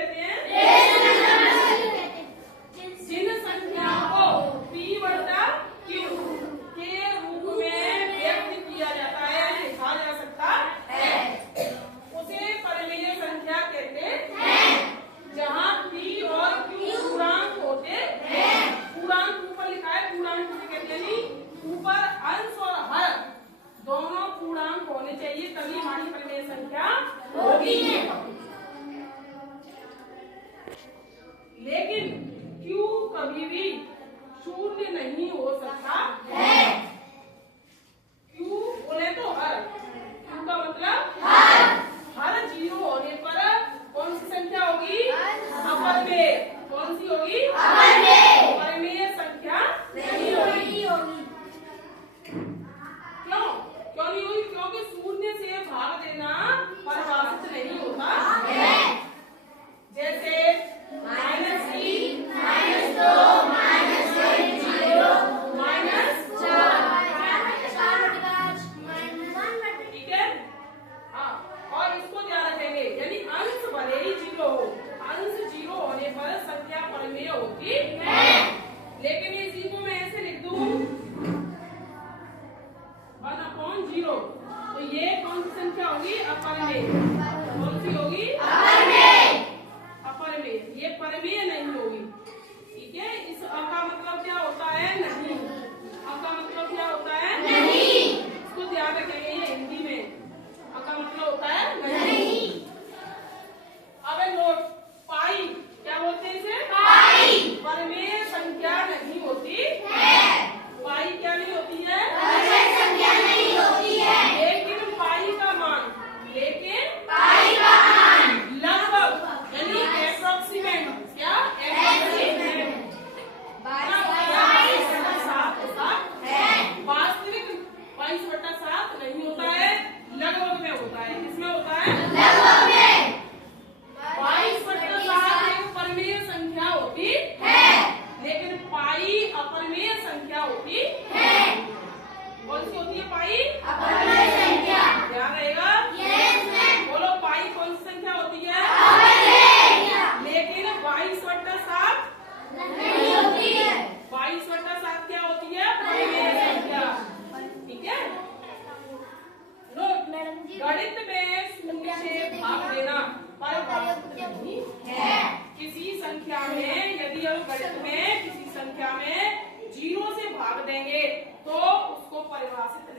कहते हैं? जिन संख्याओं को p बटा q के रूप में व्यक्त किया जाता है, लिखा जा सकता है, उसे परिमेय संख्या कहते हैं। जहाँ p और q पूर्णांक होते हैं, पूर्णांक ऊपर लिखा है, पूर्णांक कहते हैं ऊपर अंश और हर दोनों पूर्णांक होने चाहिए, तभी हमारी परिमेय संख्या होगी। लेकिन q कभी भी शून्य नहीं हो सकता है। q बोले तो हर, q का मतलब हर 0 होने पर कौन सी संख्या होगी? अपरिमेय। कौन सी होगी? परिमेय संख्या नहीं होगी। क्यों नहीं होगी? क्योंकि शून्य से भाग देना परिभाषित नहीं होता है। जैसे -3, -2, -0, -4, ठीक है। हाँ, और इसको ध्यान रखेंगे, यानी अंश भले ही 0 हो, अंश 0 होने पर संख्या परिमेय होती है। लेकिन इसी को मैं ऐसे लिख दूं 1/0, तो ये कौन सी संख्या होगी? अपरिमेय। कौन सी होगी? अपरिमेय। ये परिमेय नहीं होगी, ठीक है। इस अ का मतलब क्या होता है? नहीं। अ का मतलब क्या होता है? नहीं। इसको ध्यान रखेंगे, ये हिंदी में अ का मतलब होता है नहीं। अब नोट, पाई क्या बोलते हैं इसे? परिमेय संख्या नहीं होती है। पाई क्या नहीं होती है? लेकिन पाई का मान, लगभग, यानी एप्रोक्सीमेट, क्या? एप्रोक्सीमेट वास्तविक 22/7 नहीं होता है, लगभग में होता है। किसमें होता है? 22/7 एक परिमेय संख्या होती है, लेकिन पाई अपरिमेय संख्या होती है। कौन सी होती है पाई? अपरिमेय संख्या। ध्यान रहेगा। बोलो, पाई कौन सी संख्या होती है? लेकिन 22/7 नहीं होती है। 22/7 क्या होती है? परिमेय संख्या, ठीक है। गणित में शून्य से भाग देना परिभाषित नहीं है। किसी संख्या में यदि हम गणित में किसी संख्या में 0 से भाग देंगे तो उसको परिभाषित